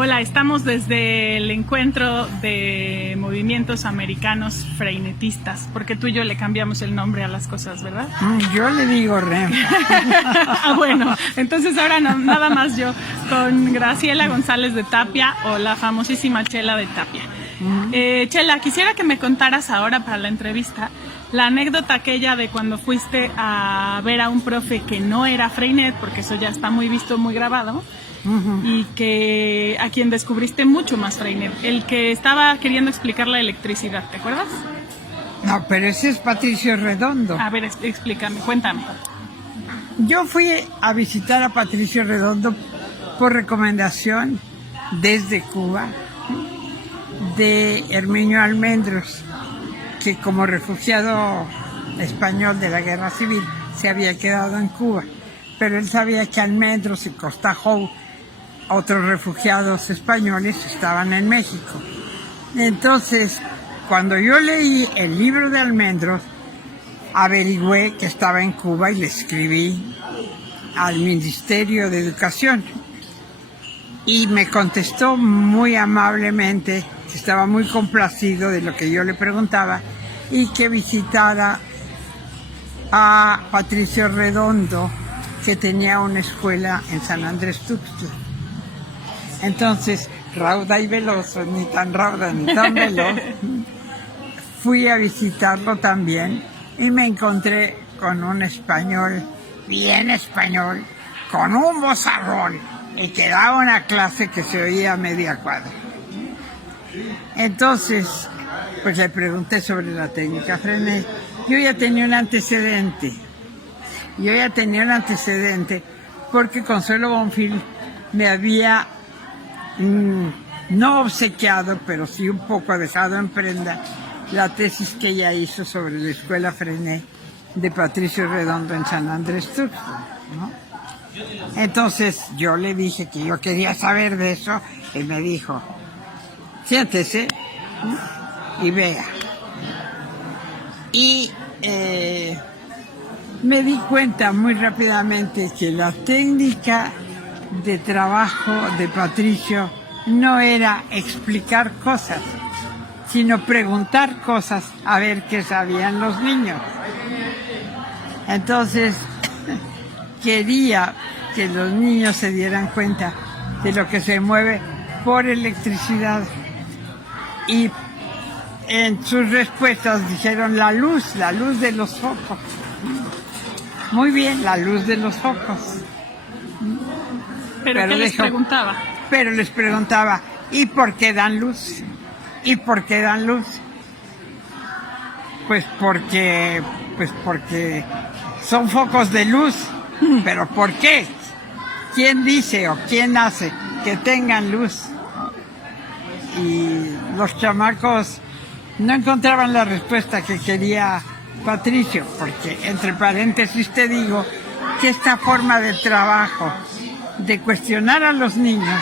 Hola, estamos desde el encuentro de movimientos americanos freinetistas, porque tú y yo le cambiamos el nombre a las cosas, ¿verdad? Yo le digo REM. Bueno, entonces ahora no, nada más yo, con Graciela González de Tapia, o la famosísima Chela de Tapia. Chela, quisiera que me contaras ahora para la entrevista la anécdota aquella de cuando fuiste a ver a un profe que no era Freinet, porque eso ya está muy visto, muy grabado, y que a quien descubriste mucho más Freinet, el que estaba queriendo explicar la electricidad, ¿te acuerdas? No, pero ese es Patricio Redondo. A ver, explícame, cuéntame. Yo fui a visitar a Patricio Redondo por recomendación desde Cuba de Herminio Almendros, que como refugiado español de la Guerra Civil se había quedado en Cuba, pero él sabía que Almendros y Costa Jou, otros refugiados españoles, estaban en México. Entonces, cuando yo leí el libro de Almendros, averigüé que estaba en Cuba y le escribí al Ministerio de Educación. Y me contestó muy amablemente que estaba muy complacido de lo que yo le preguntaba y que visitara a Patricio Redondo, que tenía una escuela en San Andrés Tuxtla. Entonces, rauda y veloz, ni tan rauda ni tan veloz, fui a visitarlo también y me encontré con un español, bien español, con un vozarrón, y que daba una clase que se oía a media cuadra. Entonces, pues le pregunté sobre la técnica Freinet. Yo ya tenía un antecedente. Porque Consuelo Bonfil me había no obsequiado, pero sí un poco dejado en prenda la tesis que ella hizo sobre la escuela Freinet de Patricio Redondo en San Andrés Tuxtla, ¿no? Entonces yo le dije que yo quería saber de eso y me dijo, siéntese y vea. Y me di cuenta muy rápidamente que la técnica de trabajo de Patricio no era explicar cosas, sino preguntar cosas a ver qué sabían los niños. Entonces, quería que los niños se dieran cuenta de lo que se mueve por electricidad. Y en sus respuestas dijeron la luz de los focos. Muy bien, la luz de los focos. ¿Pero qué les preguntaba? Pero les preguntaba, ¿y por qué dan luz? ¿Y por qué dan luz? Pues porque son focos de luz. ¿Pero por qué? ¿Quién dice o quién hace que tengan luz? Y los chamacos no encontraban la respuesta que quería Patricio, porque entre paréntesis te digo que esta forma de trabajo, de cuestionar a los niños,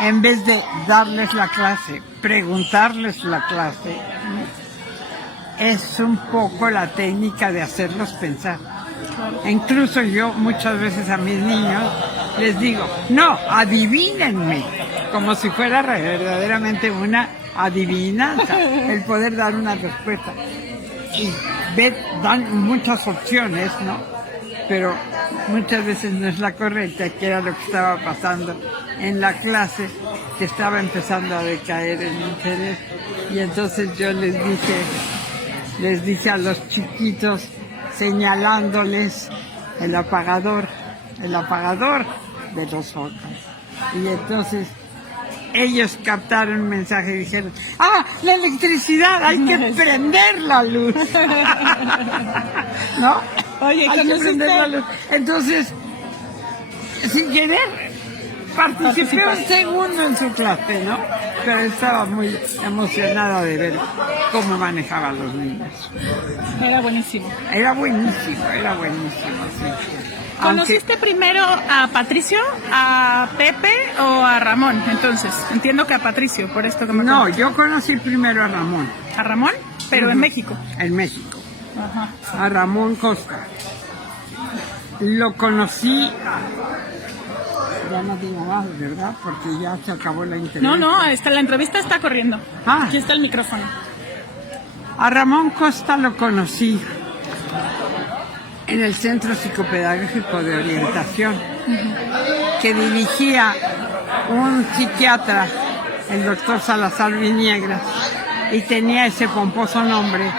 en vez de darles la clase, preguntarles la clase, es un poco la técnica de hacerlos pensar. Incluso yo muchas veces a mis niños les digo, no, adivínenme, como si fuera verdaderamente una adivinanza, el poder dar una respuesta. Y dan muchas opciones, ¿no? Pero muchas veces no es la correcta, que era lo que estaba pasando en la clase, que estaba empezando a decaer el interés. Y entonces yo les dije a los chiquitos, señalándoles el apagador de los focos. Y entonces ellos captaron un mensaje y dijeron, ¡ah, la electricidad! ¡Hay que prender la luz! ¿No? Oye, hay que prender la luz. Entonces, sin querer, participé un segundo en su clase, ¿no? Pero estaba muy emocionada de ver cómo manejaba a los niños. Era buenísimo. Era buenísimo, sí. ¿Conociste primero a Patricio, a Pepe o a Ramón? Entonces, entiendo que a Patricio, por esto que me No, cuentas. yo conocí primero a Ramón. ¿A Ramón? Pero en México. En México. Ajá. A Ramón Costa. Lo conocí ya no digo más, ¿verdad? Porque ya se acabó la entrevista. No, la entrevista está corriendo. Aquí está el micrófono. A Ramón Costa lo conocí en el Centro Psicopedagógico de Orientación, que dirigía un psiquiatra, el doctor Salazar Viñegras, y tenía ese pomposo nombre,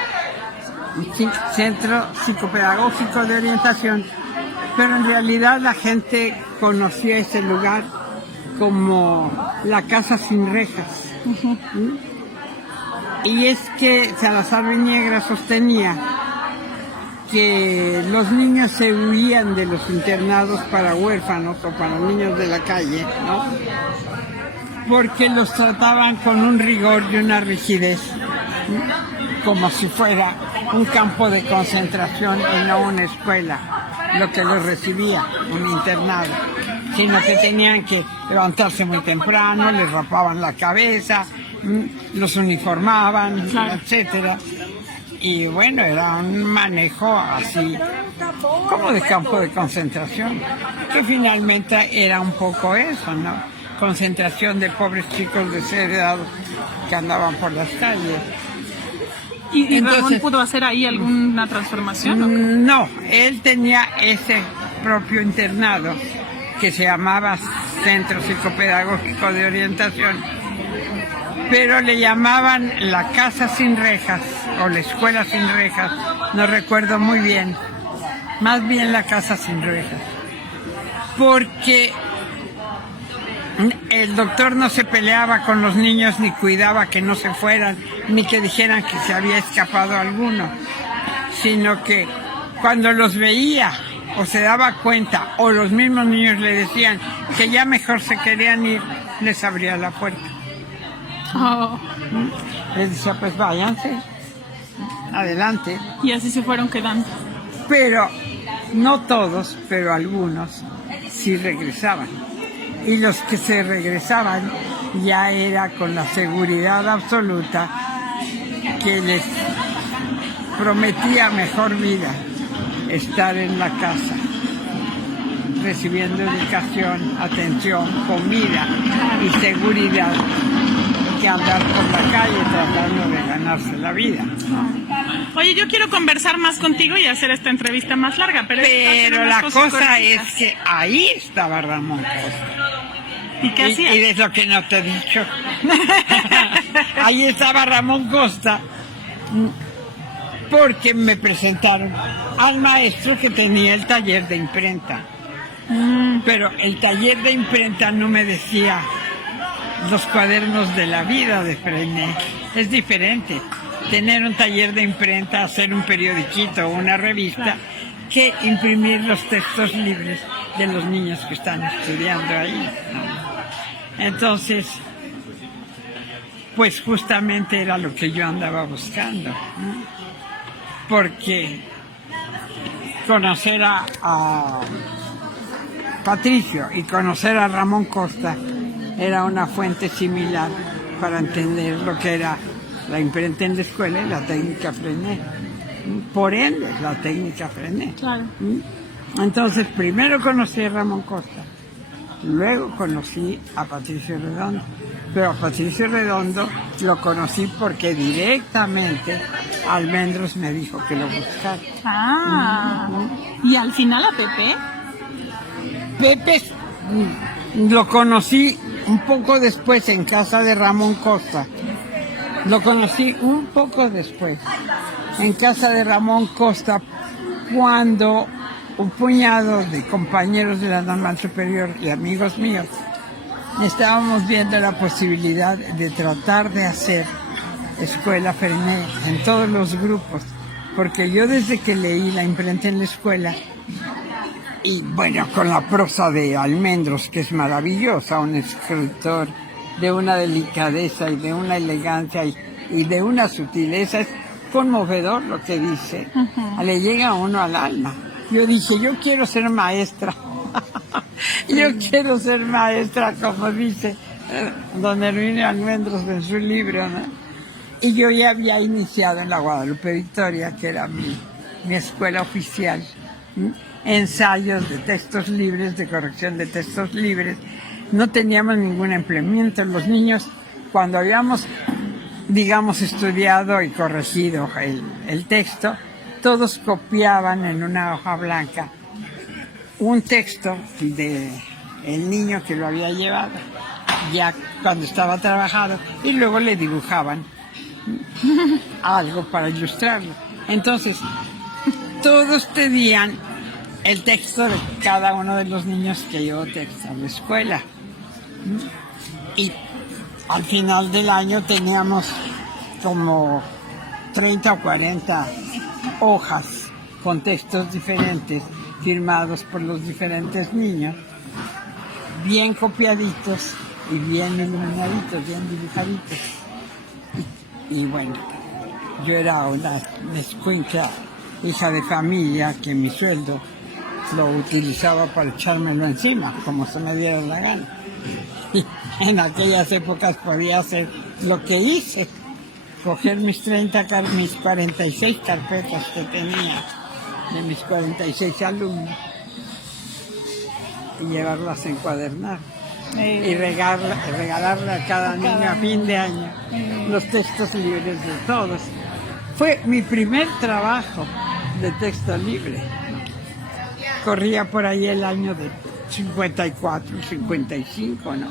Centro Psicopedagógico de Orientación, pero en realidad la gente conocía ese lugar como la Casa Sin Rejas. Y es que Salazar Viñegras sostenía que los niños se huían de los internados para huérfanos o para niños de la calle, ¿no? Porque los trataban con un rigor y una rigidez, como si fuera un campo de concentración y no una escuela, lo que los recibía, un internado, sino que tenían que levantarse muy temprano, les rapaban la cabeza, los uniformaban, etcétera. Y bueno, era un manejo así, como de campo de concentración, que finalmente era un poco eso, ¿no? Concentración de pobres chicos desheredados que andaban por las calles. ¿Y Ramón pudo hacer ahí alguna transformación? No, él tenía ese propio internado que se llamaba Centro Psicopedagógico de Orientación, pero le llamaban la Casa Sin Rejas o la Escuela Sin Rejas, no recuerdo muy bien, más bien la Casa Sin Rejas, porque el doctor no se peleaba con los niños ni cuidaba que no se fueran, ni que dijeran que se había escapado alguno, sino que cuando los veía o se daba cuenta o los mismos niños le decían que ya mejor se querían ir, les abría la puerta. Les decía, pues váyanse, adelante. Y así se fueron quedando. Pero no todos, pero algunos sí regresaban. Y los que se regresaban ya era con la seguridad absoluta que les prometía mejor vida estar en la casa, recibiendo educación, atención, comida y seguridad, que andar por la calle tratando de ganarse la vida. Oye, yo quiero conversar más contigo y hacer esta entrevista más larga, pero la cosa es que ahí estaba Ramón Costa. ¿Y qué hacía? Y es lo que no te he dicho. Ahí estaba Ramón Costa, porque me presentaron al maestro que tenía el taller de imprenta. Pero el taller de imprenta no me decía los cuadernos de la vida de Freinet. Es diferente tener un taller de imprenta, hacer un periodiquito o una revista, que imprimir los textos libres de los niños que están estudiando ahí, ¿no? Entonces, pues justamente era lo que yo andaba buscando, ¿no? Porque conocer a Patricio y conocer a Ramón Costa era una fuente similar para entender lo que era la imprenta en la escuela y la técnica Freinet. Por ende, la técnica Freinet. Claro. Entonces, primero conocí a Ramón Costa, luego conocí a Patricio Redondo. Pero a Patricio Redondo lo conocí porque directamente Almendros me dijo que lo buscara. ¿Y al final a Pepe? Pepe lo conocí un poco después en casa de Ramón Costa. Lo conocí un poco después en casa de Ramón Costa, cuando un puñado de compañeros de la normal superior y amigos míos estábamos viendo la posibilidad de tratar de hacer escuela Freinet en todos los grupos, porque yo desde que leí la imprenta en la escuela, y bueno, con la prosa de Almendros, que es maravillosa, un escritor de una delicadeza y de una elegancia y de una sutileza, es conmovedor lo que dice, le llega a uno al alma. Yo dije, yo quiero ser maestra. Yo quiero ser maestra, como dice don Herminio Almendros en su libro, ¿no? Y yo ya había iniciado en la Guadalupe Victoria, que era mi escuela oficial, ensayos de textos libres, de corrección de textos libres. No teníamos ningún implemento. Los niños, cuando habíamos, digamos, estudiado y corregido el texto, todos copiaban en una hoja blanca un texto de el niño que lo había llevado, ya cuando estaba trabajado, y luego le dibujaban algo para ilustrarlo. Entonces, todos pedían el texto de cada uno de los niños que llevó texto a la escuela. Y al final del año teníamos como 30 o 40 hojas con textos diferentes, firmados por los diferentes niños, bien copiaditos y bien iluminaditos, bien dibujaditos. Y bueno, yo era una escuincla, hija de familia, que mi sueldo lo utilizaba para echármelo encima, como se me diera la gana. Y en aquellas épocas podía hacer lo que hice, coger mis 46 carpetas que tenía, de mis 46 alumnos, y llevarlas a encuadernar. Y regalarle a cada niño a fin de año los textos libres de todos. Fue mi primer trabajo de texto libre. Corría por ahí el año de 54, 55, ¿no?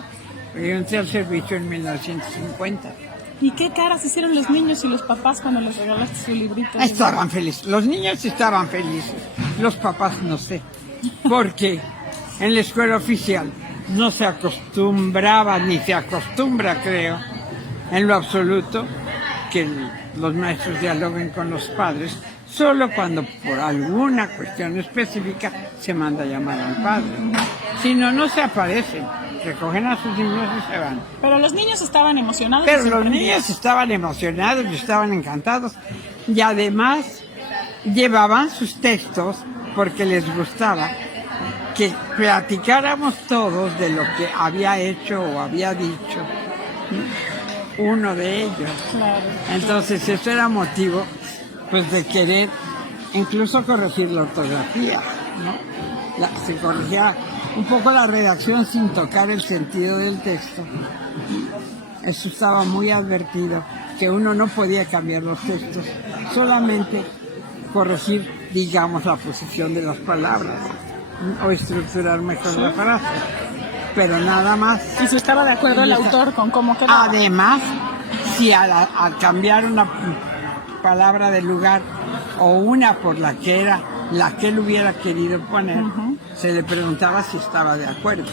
Yo entré al servicio en 1950. ¿Y qué caras hicieron los niños y los papás cuando les regalaste su librito? Estaban felices. Los niños estaban felices. Los papás no sé. Porque en la escuela oficial no se acostumbraba, ni se acostumbra, creo, en lo absoluto, que los maestros dialoguen con los padres, solo cuando por alguna cuestión específica se manda a llamar al padre. Si no, no se aparecen, recogen a sus niños y se van. Pero los niños estaban emocionados. Pero los niños estaban emocionados y estaban encantados. Y además llevaban sus textos porque les gustaba que platicáramos todos de lo que había hecho o había dicho uno de ellos. Claro. Entonces eso era motivo, pues, de querer incluso corregir la ortografía, ¿no? Se corregía un poco la redacción sin tocar el sentido del texto. Eso estaba muy advertido, que uno no podía cambiar los textos, solamente corregir, digamos, la posición de las palabras o estructurar mejor la frase, pero nada más. ¿Y si estaba de acuerdo el autor con cómo quedaba? Además, si al cambiar una palabra de lugar o una por la que era la que él hubiera querido poner, se le preguntaba si estaba de acuerdo,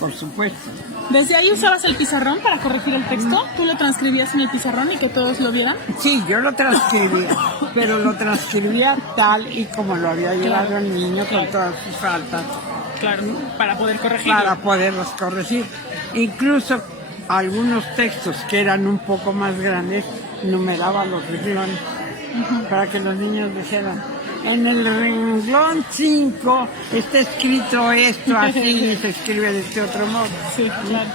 por supuesto. ¿Desde ahí usabas el pizarrón para corregir el texto? ¿Tú lo transcribías en el pizarrón y que todos lo vieran? Sí, yo lo transcribía, pero lo transcribía tal y como lo había llevado el niño, con todas sus faltas. Claro, para poder corregirlo. Para poderlos corregir. Incluso algunos textos que eran un poco más grandes, numeraba los renglones, para que los niños dijeran: en el renglón 5 está escrito esto así y se escribe de este otro modo. Sí, claro.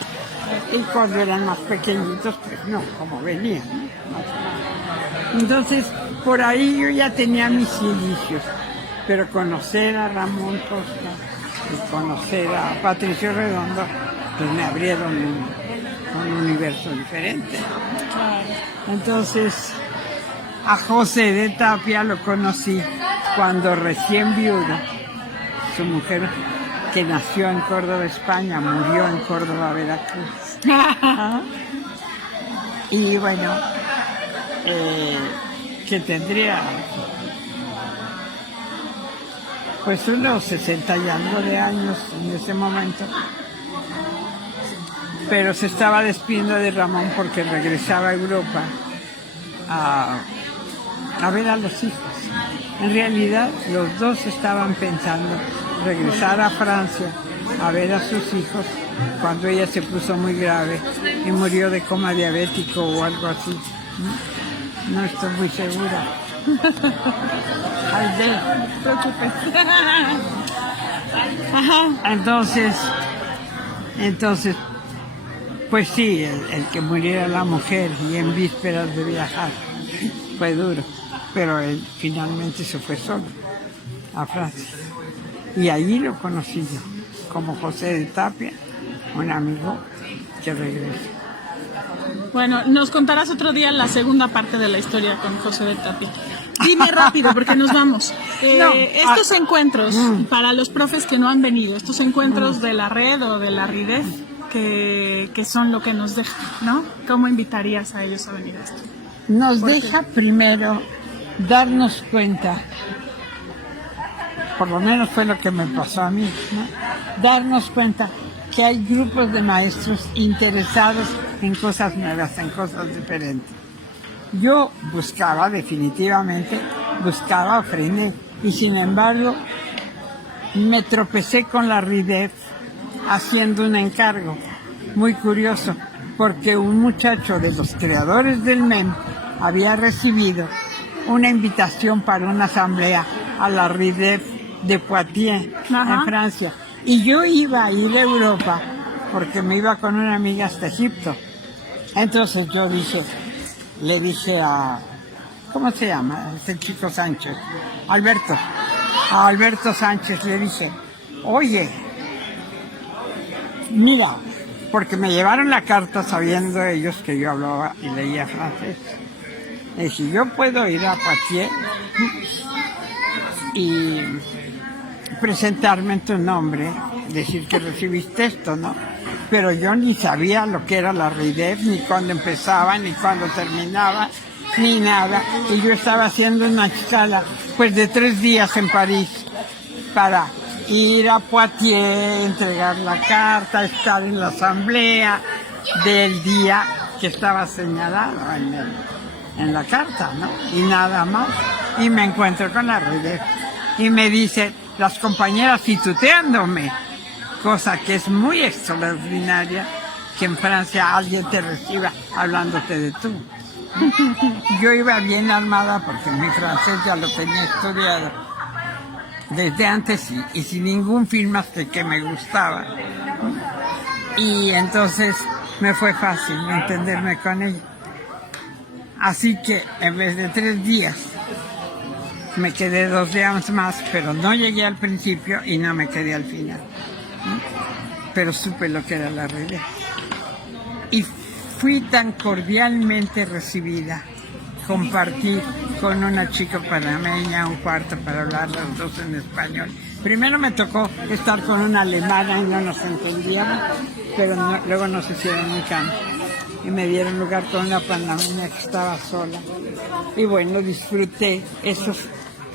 Y cuando eran más pequeñitos, pues no, como venían. Entonces, por ahí yo ya tenía mis indicios, pero conocer a Ramón Costa y conocer a Patricio Redondo, pues me abrieron un universo diferente. Claro. Entonces, a José de Tapia lo conocí cuando recién viudo. Su mujer, que nació en Córdoba, España, murió en Córdoba, Veracruz. Y bueno, que tendría pues unos 60 y algo de años en ese momento. Pero se estaba despidiendo de Ramón porque regresaba a Europa a ver a los hijos. En realidad, los dos estaban pensando regresar a Francia a ver a sus hijos cuando ella se puso muy grave y murió de coma diabético o algo así. No estoy muy segura. Ay, No te preocupes. Entonces, pues sí, el que muriera la mujer y en vísperas de viajar fue duro, pero él finalmente se fue solo a Francia. Y allí lo conocí yo, como José de Tapia, un amigo que regresa. Bueno, nos contarás otro día la segunda parte de la historia con José de Tapia. Dime rápido, porque nos vamos. Estos encuentros, para los profes que no han venido, estos encuentros de la red o de la RIDEF, que son lo que nos deja, ¿no? ¿Cómo invitarías a ellos a venir a esto? Nos deja primero darnos cuenta, por lo menos fue lo que me pasó a mí, ¿no? Darnos cuenta que hay grupos de maestros interesados en cosas nuevas, en cosas diferentes. Yo definitivamente buscaba aprender, y sin embargo me tropecé con la RIDEF haciendo un encargo muy curioso, porque un muchacho de los creadores del MEM había recibido una invitación para una asamblea a la RIDEF de Poitiers, en Francia, y yo iba a ir a Europa porque me iba con una amiga hasta Egipto. Entonces yo le dije a, ¿cómo se llama? Es el chico Sánchez, a Alberto Sánchez le dije, oye, mira, porque me llevaron la carta sabiendo ellos que yo hablaba y leía francés. Le dije, yo puedo ir a Poitiers y presentarme en tu nombre, decir que recibiste esto, ¿no? Pero yo ni sabía lo que era la RIDEF, ni cuándo empezaba, ni cuándo terminaba, ni nada. Y yo estaba haciendo una escala, pues, de 3 días en París, para ir a Poitiers, entregar la carta, estar en la asamblea del día que estaba señalado en la carta, ¿no? Y nada más. Y me encuentro con la RIDEF. Y me dice, las compañeras tuteándome, cosa que es muy extraordinaria, que en Francia alguien te reciba hablándote de tú. Yo iba bien armada porque mi francés ya lo tenía estudiado desde antes y sin ningún film hasta que me gustaba. Y entonces me fue fácil entenderme con ella. Así que en vez de 3 días, me quedé 2 días más, pero no llegué al principio y no me quedé al final. Pero supe lo que era la RIDEF. Y fui tan cordialmente recibida, compartir con una chica panameña un cuarto para hablar los dos en español. Primero me tocó estar con una alemana y no nos entendíamos, pero luego nos hicieron un cambio y me dieron lugar con una panameña que estaba sola. Y bueno, disfruté esos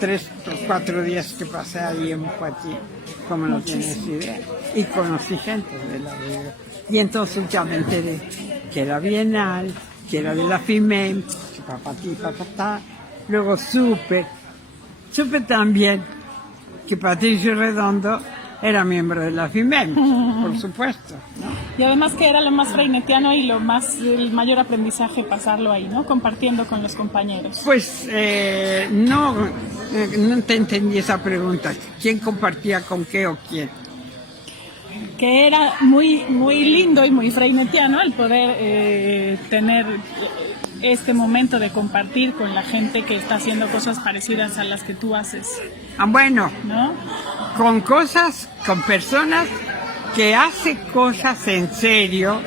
3 o 4 días que pasé ahí en Poitiers, como no tienes idea, y conocí gente de la vida. Y entonces ya me enteré que era bienal, que era de la FIMEM, papatá. Luego supe también que Patricio Redondo era miembro de la FIMEM, por supuesto, ¿no? Y además que era lo más freinetiano y el mayor aprendizaje pasarlo ahí, ¿no? Compartiendo con los compañeros. Pues no te entendí esa pregunta. ¿Quién compartía con qué o quién? Que era muy, muy lindo y muy freinetiano el poder tener este momento de compartir con la gente que está haciendo cosas parecidas a las que tú haces. Bueno, ¿no? Con personas que hacen cosas en serio,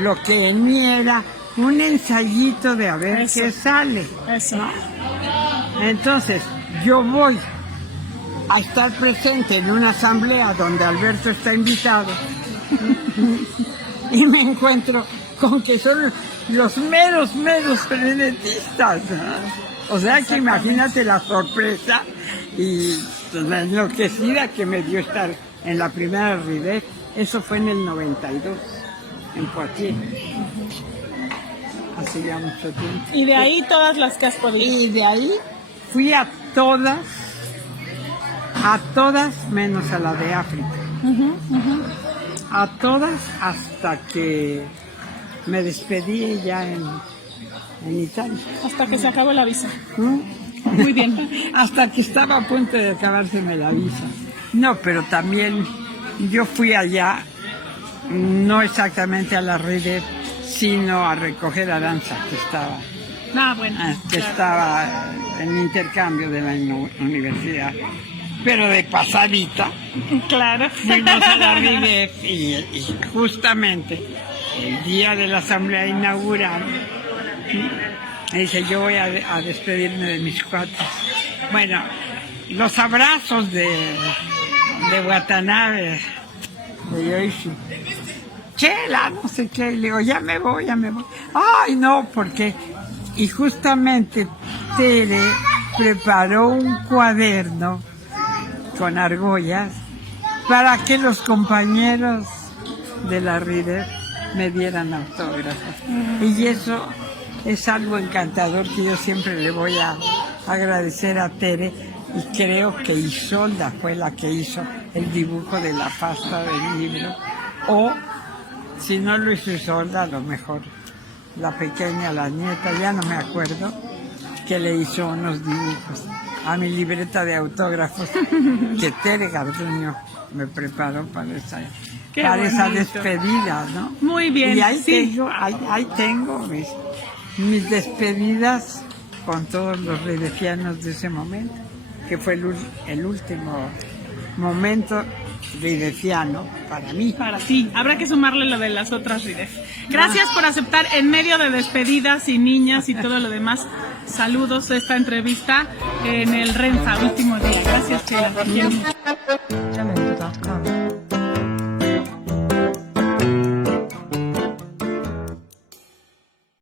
lo que en mí era un ensayito de a ver Eso. qué sale. Eso. ¿No? Entonces, yo voy a estar presente en una asamblea donde Alberto está invitado y me encuentro con que son los meros frenetistas, ¿no? O sea que imagínate la sorpresa y la enloquecida que me dio estar en la primera RIDEF. Eso fue en el 92, en Poitiers. Hace ya mucho tiempo. Y de ahí todas las que has podido. Y de ahí fui a todas menos a la de África. A todas hasta que me despedí ya en Italia. Hasta que se acabó la visa. Muy bien. Hasta que estaba a punto de acabárseme la visa. No, pero también yo fui allá, no exactamente a la RIDEF, sino a recoger a Aranza, que estaba Bueno, estaba en intercambio de la universidad. pero de pasadita. Claro. Fuimos a la RIDEF y justamente el día de la asamblea inaugural, dice, yo voy a despedirme de mis cuates. Bueno, los abrazos de Watanabe, de Yoichi. Chela, no sé qué, le digo, ya me voy. Ay, no, porque... Y justamente Tere preparó un cuaderno con argollas para que los compañeros de la RIDEF me dieran autógrafos. Y eso es algo encantador que yo siempre le voy a agradecer a Tere, y creo que Isolda fue la que hizo el dibujo de la pasta del libro, o si no lo hizo Isolda, a lo mejor la pequeña, la nieta, ya no me acuerdo, que le hizo unos dibujos a mi libreta de autógrafos que Tere Garduño me preparó para esa despedida, ¿no? Muy bien. Y ahí sí. tengo mis despedidas con todos los ridefianos de ese momento, que fue el último momento ridefiano para mí. Para ti. Habrá que sumarle lo de las otras RIDEF. Gracias por aceptar en medio de despedidas y niñas y todo lo demás. Saludos a esta entrevista en el Renfa, último día. Gracias, Chela. Te quiero mucho.